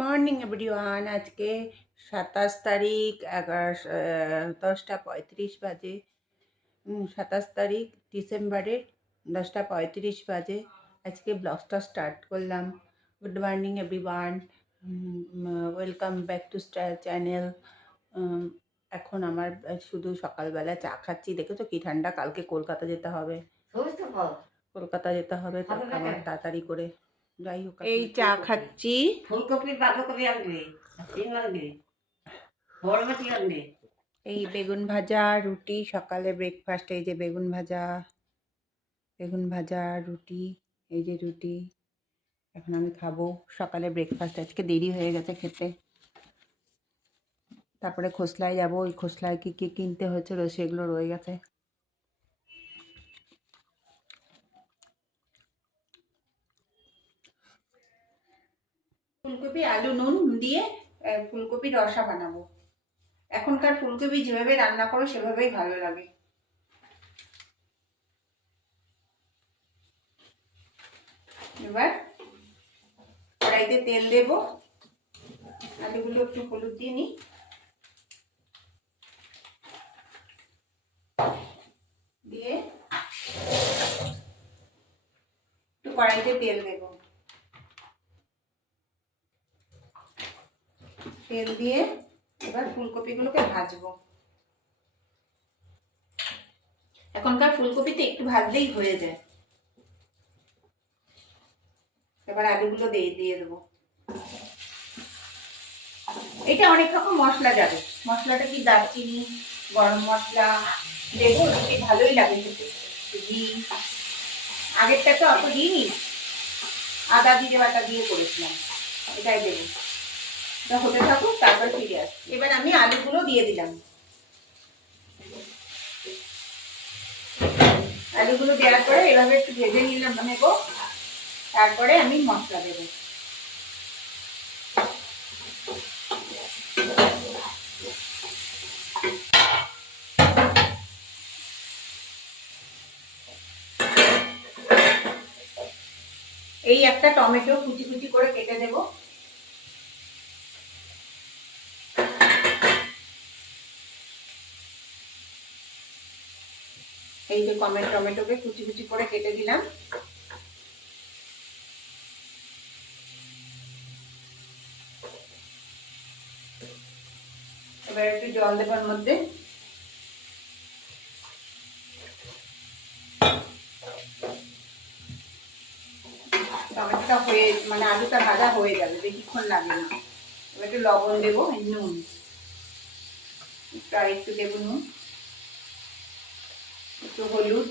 Morning everyone আজকে সাতাশ তারিখ এগারো দশটা পঁয়ত্রিশ বাজে। সাতাশ তারিখ ডিসেম্বরের দশটা পঁয়ত্রিশ বাজে। আজকে ব্লগটা স্টার্ট করলাম। Good morning everyone. Welcome back to star channel. এখন আমার শুধু সকালবেলা চা খাচ্ছি। দেখেছ কি ঠান্ডা? কালকে কলকাতা যেতে হবে। কলকাতা যেতে হবে আমার তাড়াতাড়ি করে। যাই হোক এই চা খাচ্ছি। ফুলকপি বাঁধাকপি আনবে আনবে বরবটি আনবে। এই বেগুন ভাজা রুটি সকালে ব্রেকফাস্ট এই যে বেগুন ভাজা বেগুন ভাজা রুটি এই যে রুটি এখন আমি খাব সকালে ব্রেকফাস্ট আজকে দেরি হয়ে গেছে খেতে। তারপরে খোসলায় যাব ওই খোসলায় কী কী কিনতে হয়েছিল সেগুলো রয়ে গেছে। ফুলকপি আলু নুন দিয়ে আহ, ফুলকপির রসা বানাবো। এখনকার ফুলকপি যেভাবে রান্না করো সেভাবেই ভালো লাগে। এবার কড়াইতে তেল দেব। আলুগুলো একটু হলুদ দিয়ে নিই। দিয়ে একটু কড়াইতে তেল দেব। তেল দিয়ে এবার ফুলকপিগুলোকে ভাজবো। এখনকার ফুলকপিতে একটু ভাজলেই হয়ে যায়। এবার আলুগুলো দিয়ে দিয়ে দেবো। এটা অনেক রকম মশলা যাবে। মশলাটা কি দারচিনি, গরম মশলা দেবো এটি ভালোই লাগে ঘি। আগেরটা তো অত দিইনি। আদা, জিরে বাটা দিয়ে করেছিলাম। এটাই দেবো। হতে থাকুক, তারপর ফিরে আসছি। এবার আমি আলুগুলো দিয়ে দিলাম। আলুগুলো দেওয়ার পরে এভাবে একটু ভেজে নিলাম নেব তারপরে আমি মশলা দেবো। এই একটা টমেটো কুচি কুচি করে কেটে দেবো। এই যে কমেন্ট টমেটোকে কুচি কুচি করে কেটে দিলাম। এবার একটু জল দেবার মধ্যে টমেটোটা হয়ে মানে আলুটা ভাজা হয়ে যাবে বেশিক্ষণ লাগে না। এবার একটু লবণ দেবো নুন। একটু একটু দেবো নুন। একটু হলুদ।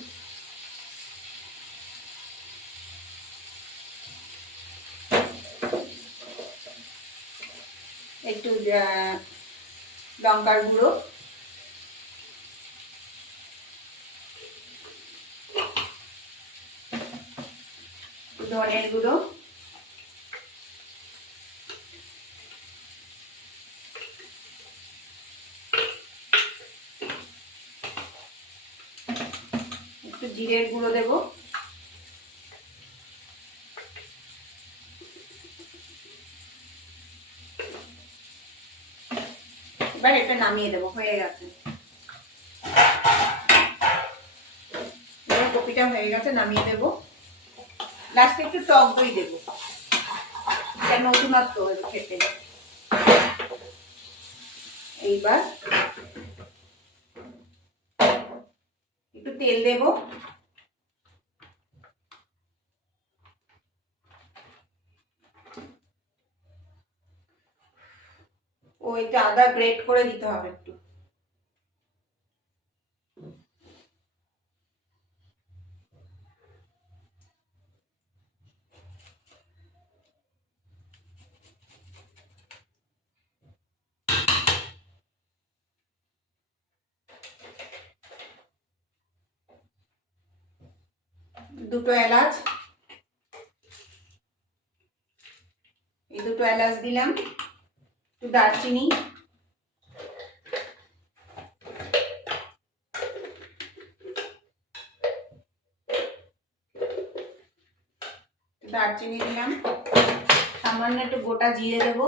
একটু লঙ্কার গুঁড়ো। ধনের গুঁড়ো একটু জিরের গুঁড়ো দেবো। এবার এটা নামিয়ে দেবো, হয়ে গেছে। কপিটা হয়ে গেছে, নামিয়ে দেবো। লাস্টে একটু টক দই দেবো। এটা নতুনত্ব খেতে। এইবার একটু তেল দেব। ওইটা আদা গ্রেট করে দিতে হবে একটু। দুটো এলাচ। এই দুটো এলাচ দিলাম। একটু দারচিনি। দারচিনি দিলাম। সামান্য একটু গোটা জিরে দেবো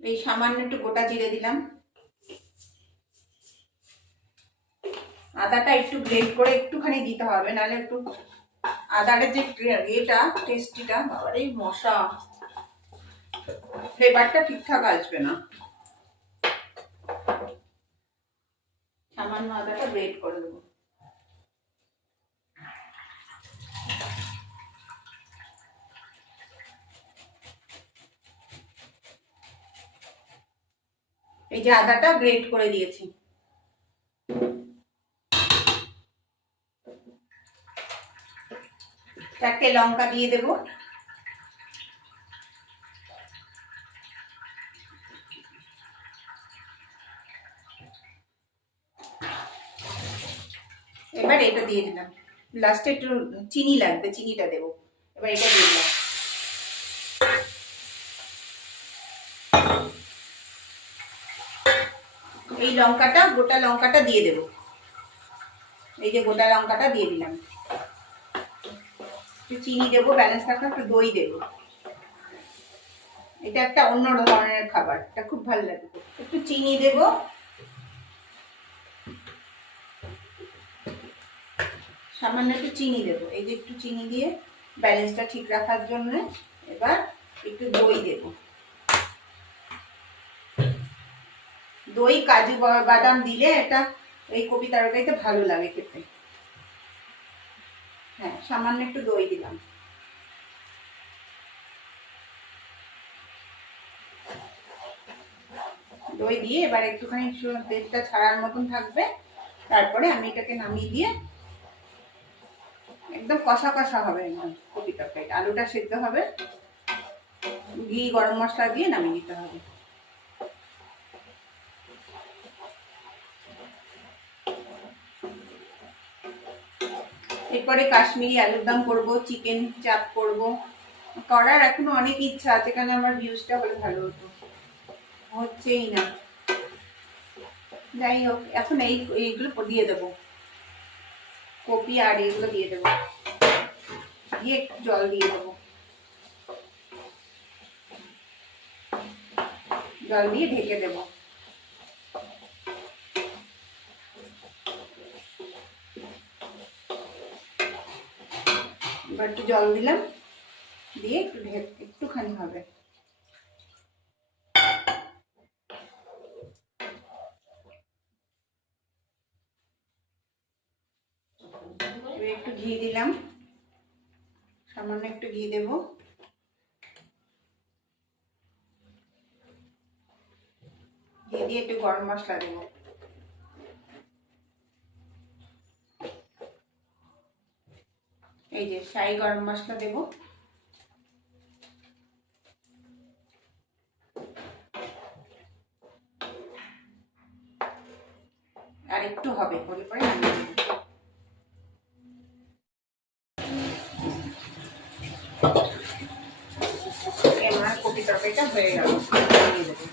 এই সামান্য একটু গোটা জিরে দিলাম। আদাটা একটু গ্রেট করে একটুখানি দিতে হবে, নাহলে একটু আদারের যে এটা টেস্টিটা, বাবার, এই মশা। ফ্লেভারটা ঠিকঠাক আসবে না। সামান্য আদাটা গ্রেট করে দেবো এই যে আদাটা গ্রেট করে দিয়েছি। চারটে লঙ্কা দিয়ে দেব। এবার এটা দিয়ে দিলাম। লাস্টে একটু চিনি লাগবে, চিনিটা দেবো। এবার এটা দিয়ে দিলাম। এই লঙ্কাটা, গোটা লঙ্কাটা দিয়ে দেব। এই যে গোটা লঙ্কাটা দিয়ে দিলাম। একটু চিনি দেবো ব্যালেন্স থাকলে একটু দই দেবো। এটা একটা অন্য ধরনের খাবার, এটা খুব ভালো লাগে একটু চিনি দেব। সামান্য একটু চিনি দেবো। এই যে একটু চিনি দিয়ে ব্যালেন্সটা ঠিক রাখার জন্য এবার একটু দই দেবো। দই, কাজু বাদাম দিলে এটা এই কপি তরকারিতে ভালো লাগে খেতে। হ্যাঁ সামান্য একটু দই দিলাম। দই দিয়ে এবার একটুখানি তেলটা ছাড়ার মতন থাকবে। তারপরে আমি এটাকে নামিয়ে দিয়ে একদম কষা কষা হবে কপি তরকারিটা। আলুটা সেদ্ধ হবে। ঘি, গরম মশলা দিয়ে নামিয়ে দিতে হবে। এরপরে কাশ্মীরি আলুর দম করব চিকেন চাপ করব। করার এখনও অনেক ইচ্ছা আছে, কেন আমার ভিউজটা হলে ভালো হতো। হচ্ছেই না। যাই হোক, এখন এই, এইগুলো দিয়ে দেবো। কপি আর এগুলো দিয়ে দেবো। দিয়ে জল দিয়ে দেবো। জল দিয়ে ঢেকে দেবো। এবার একটু জল দিলাম। দিয়ে একটু একটুখানি হবে। একটু ঘি দিলাম। সামান্য একটু ঘি দেব। ঘি দিয়ে একটু গরম মশলা দেবো। এই যে শাহি গরম মশলা দেব। আর একটু হবে, হলে পরে আমার কপি তরকারিটা হয়ে গেল নামিয়ে দেবো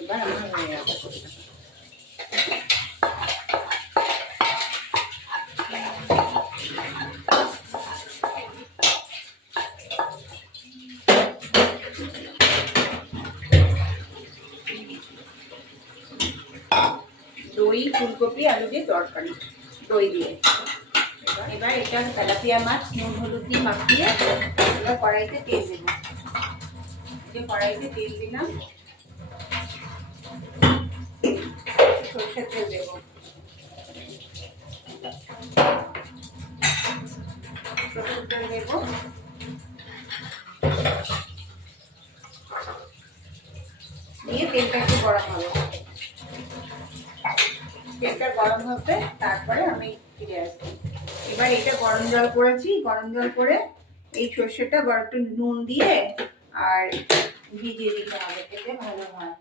এবার আমার হয়ে গেল কপি তরকারি। দই ফুলকপি আলু দিয়ে তরকারি দই দিয়ে এবার এটা তেলাপিয়া মাছ নুন হলুদ দিয়ে মাখিয়ে এবার কড়াইতে তেল দেবো। যে কড়াইতে তেল দিলাম। সর্ষের তেল দেবো। সর্ষের তেল দেবো। দিয়ে তেলটা একটু গরম হবে। তেলটা গরম হবে তারপরে আমি ফিরে আসব। এবার এটা গরম জল করেছি। গরম জল করে এই সর্ষেটা গরম একটু নুন দিয়ে আর ভিজিয়ে দিতে হবে এতে ভালো হয়।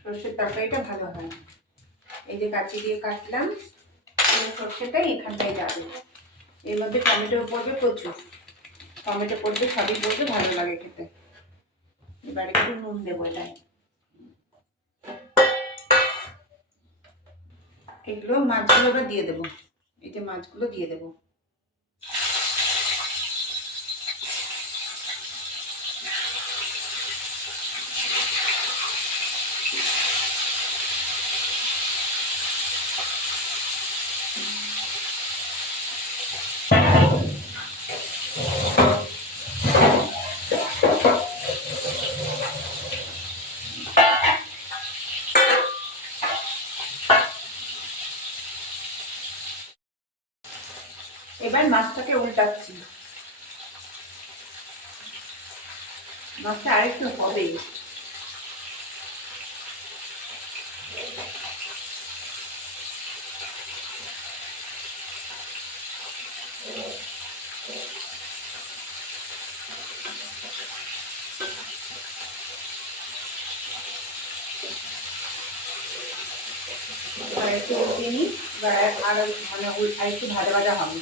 সর্ষের তরকারিটা ভালো হয়। এই যে কাচি দিয়ে কাটলাম সর্ষেটাই এখানটায় যাবে। এর মধ্যে টমেটো পড়বে প্রচুর। টমেটো পড়বে, সবই পড়বে, ভালো লাগে খেতে। এবার একটু নুন দেবো এটায়। এগুলো মাছগুলো দিয়ে দেবো। এই যে মাছগুলো দিয়ে দেবো। এবার মাছটাকে উল্টাচ্ছি। মাছটা আরেকটু হবে এবার একটু আর মানে একটু ভাজা ভাজা হবে।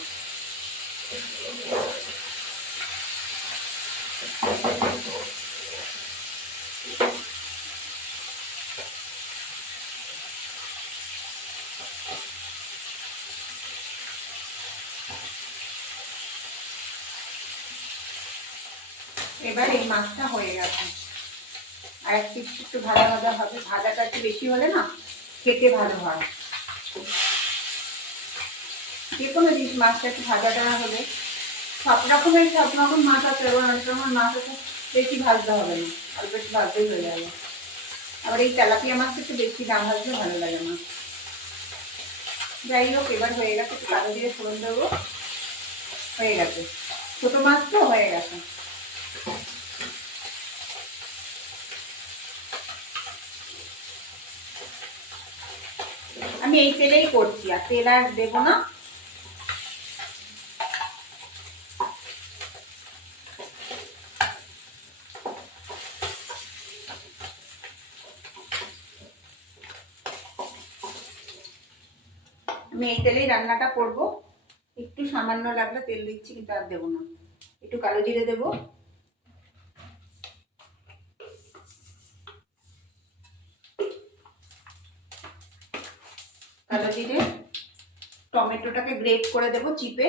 এবার এই মাছটা হয়ে গেছে। আর একটু একটু ভাজা ভাজা হবে। ভাজাটা একটু বেশি হলে না খেতে ভালো হয়। কোনো জিনিস, মাছটা একটু ভাজা টাজা হলে। সব রকমের সব রকম মাছ আছে এবার অনেক রকম মাছ আছে, বেশি ভাজতে হবে না, অল্প একটু ভাজতেই হয়ে যাবে। আবার এই তেলাপিয়া মাছটা একটু বেশি দাম ভাজলে ভালো লাগে আমার। যাই হোক, এবার হয়ে গেছে, একটু কালো দিয়ে ফোড়ন দেবো। হয়ে গেছে। ছোটো মাছ তো হয়ে গেছে। আমি এই তেলেই করছি, আর তেল আর দেবো না। আমি এই তেলেই রান্নাটা করব। একটু সামান্য লাগলে তেল দিচ্ছি, কিন্তু আর দেবো না। একটু কালো জিরে দেবো। কালো জিরে। টমেটোটাকে গ্রেট করে দেবো চিপে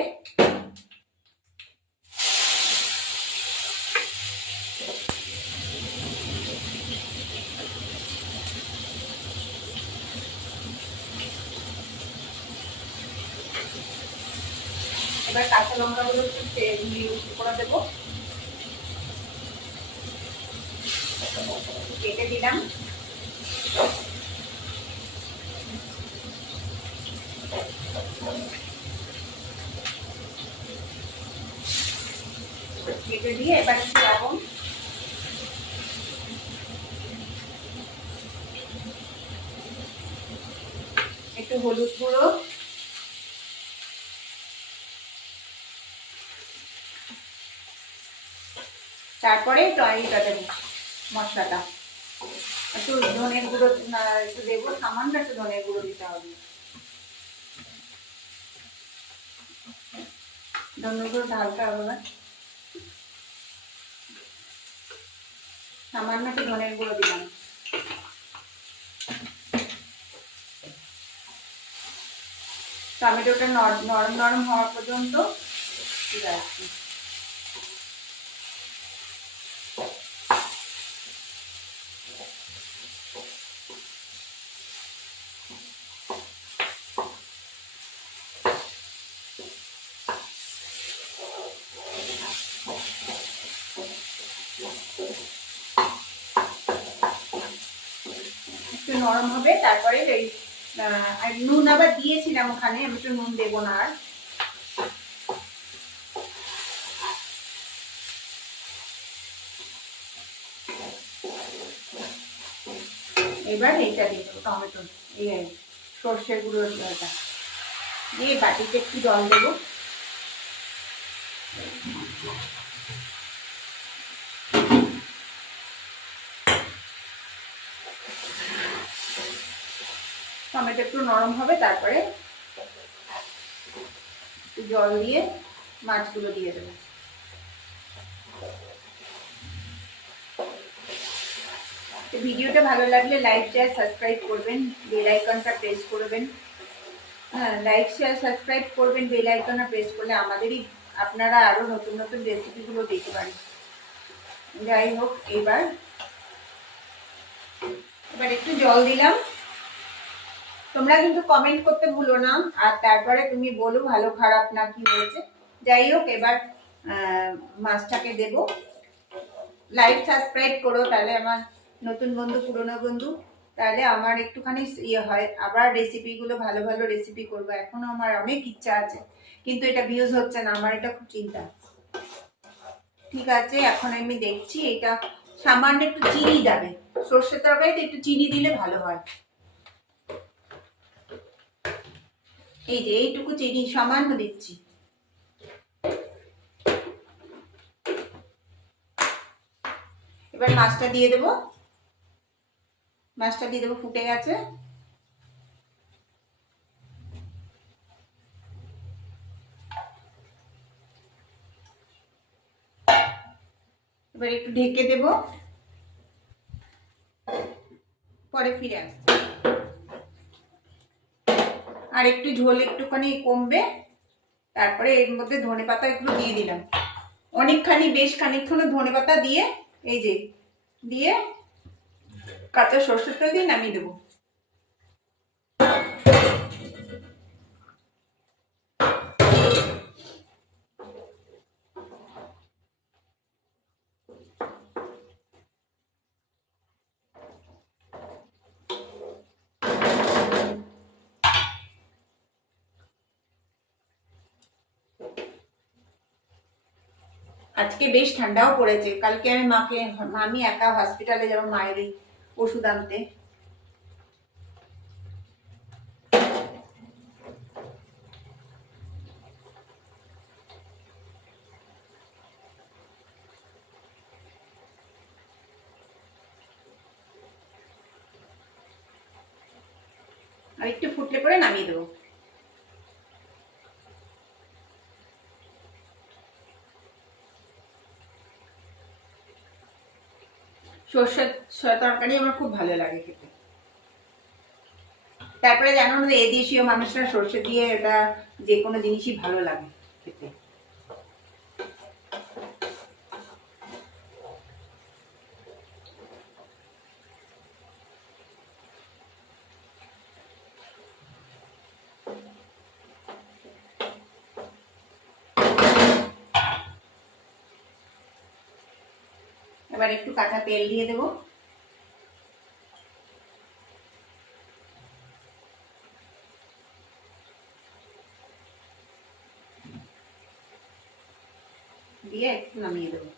এবার কাঁচা লঙ্কাগুলো একটু তে- ইয়ে করে দেবো কেটে দিলাম কেটে দিয়ে এবার একটু লবণ একটু হলুদ গুঁড়ো। তারপরে টয়টা দেবো মশলাটা। একটু ধনের গুঁড়ো একটু দেবো, সামান্য একটু ধনের গুঁড়ো দিতে হবে। ধনের গুঁড়োটা হালকা হবে। না সামান্য একটু ধনের গুঁড়ো দিলাম। টমেটোটা নর- নরম নরম হওয়া পর্যন্ত ঠিক আছে একটু নরম হবে তারপরে এই আহ, আর নুন আবার দিয়েছিলাম ওখানে, আমি একটু নুন দেবো না আর। এবার এইটা দিয়ে দেবো, টমেটো এই সর্ষের গুঁড়ো এটা দিয়ে বাটিতে একটু জল দেবো টমেটো একটু নরম হবে, তারপরে জল দিয়ে মাছগুলো দিয়ে দেবো। ভিডিওটা ভালো লাগলে লাইক শেয়ার সাবস্ক্রাইব করবেন বেল আইকনটা প্রেস করবেন হ্যাঁ লাইক শেয়ার সাবস্ক্রাইব করবেন বেল আইকনে প্রেস করলে আমাদেরই, আপনারা আরও নতুন নতুন রেসিপিগুলো দেখতে পারেন। যাই হোক, এবার এবার একটু জল দিলাম। তোমরা কিন্তু কমেন্ট করতে ভুলো না, আর তারপরে তুমি বলো ভালো খারাপ না কি হয়েছে। যাই হোক, এবার মাছটাকে দেব। লাইক সাবস্ক্রাইব করো, তাহলে আমার নতুন বন্ধু, পুরনো বন্ধু, তাহলে আমার একটুখানি ইয়ে হয়। আবার রেসিপিগুলো ভালো ভালো রেসিপি করব। এখনও আমার অনেক ইচ্ছা আছে, কিন্তু এটা ভিউজ হচ্ছে না, আমার এটা খুব চিন্তা। ঠিক আছে, এখন আমি দেখছি, এটা সামান্য একটু চিনি যাবে। সর্ষের তরকারিতে একটু চিনি দিলে ভালো হয়। এই যে এইটুকু চিনি সামান্য দিচ্ছি। এবার মাছটা দিয়ে দেবো। মাছটা দিয়ে দেবো, ফুটে গেছে। এবার একটু ঢেকে দেব। পরে ফিরে আসব। আর একটু ঝোল একটুখানি কমবে। তারপরে এর মধ্যে ধনে পাতা একটু দিয়ে দিলাম। অনেকখানি, বেশ খানিকক্ষণ ধনে পাতা দিয়ে, এই যে, দিয়ে কাঁচা সর্ষের তেল দিয়ে নামিয়ে দেবো। আজকে বেশ ঠান্ডাও পড়েছে। কালকে আমি মাকে আমি একা হসপিটালে যাব, মায়ের ওষুধ আনতে। আর একটু ফুটলে পরে নামিয়ে দেবো। সর্ষের তরকারি আমার খুব ভালো লাগে খেতে। তারপরে জানো না এদেশীয় মানুষরা সর্ষে দিয়ে এটা যে কোনো জিনিসই ভালো লাগে খেতে। এবার একটু কাঁচা তেল দিয়ে দেবো। দিয়ে একটু নামিয়ে দেবো।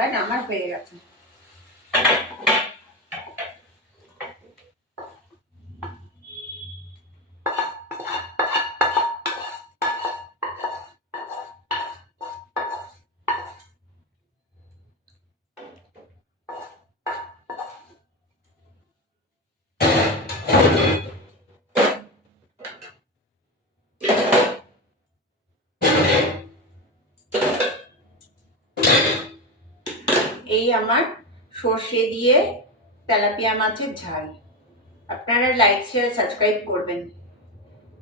এবার আমার হয়ে গেছে। এই আমার সর্ষে দিয়ে তেলাপিয়া মাছের ঝাল। আপনারা লাইক শেয়ার সাবস্ক্রাইব করবেন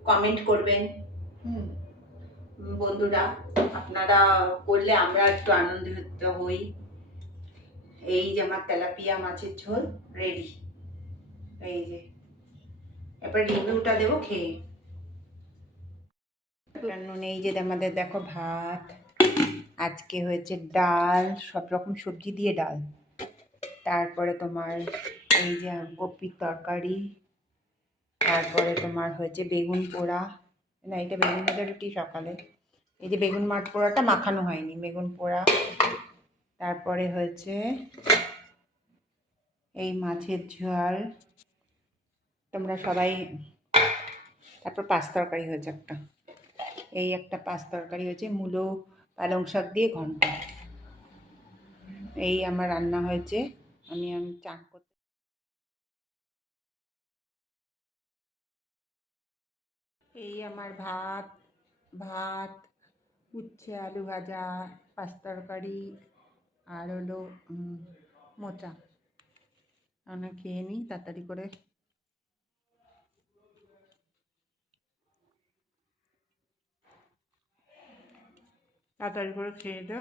কমেন্ট করবেন। হুম। বন্ধুরা, আপনারা করলে আমরা একটু আনন্দিত হই। এই যে আমার তেলাপিয়া মাছের ঝোল রেডি এই যে। এবার রিভিউটা দেবো খেয়ে। নুন এই যে আমাদের দেখো ভাত। আজকে হয়েছে ডাল, সব রকম সবজি দিয়ে ডাল। তারপরে তোমার এই যে কপির তরকারি, তারপরে তোমার হয়েছে বেগুন পোড়া। না, এটা বেগুন ভাজা রুটি সকালে। এই যে বেগুন মাঠ পোড়াটা মাখানো হয়নি, বেগুন পোড়া। তারপরে হয়েছে এই মাছের ঝাল। তোমরা সবাই, তারপর পাঁচ তরকারি হয়েছে একটা। এই একটা পাঁচ তরকারি হয়েছে, মূলো পালং শাক দিয়ে ঘন্ট। এই আমার রান্না হয়েছে। আমি আমি চান করতে এই আমার ভাত ভাত, উচ্ছে, আলু ভাজা পাঁচ তরকারি আর হলো মোচা। আমরা খেয়ে নিই, তাড়াতাড়ি করে তাড়াতাড়ি করে খেয়ে দে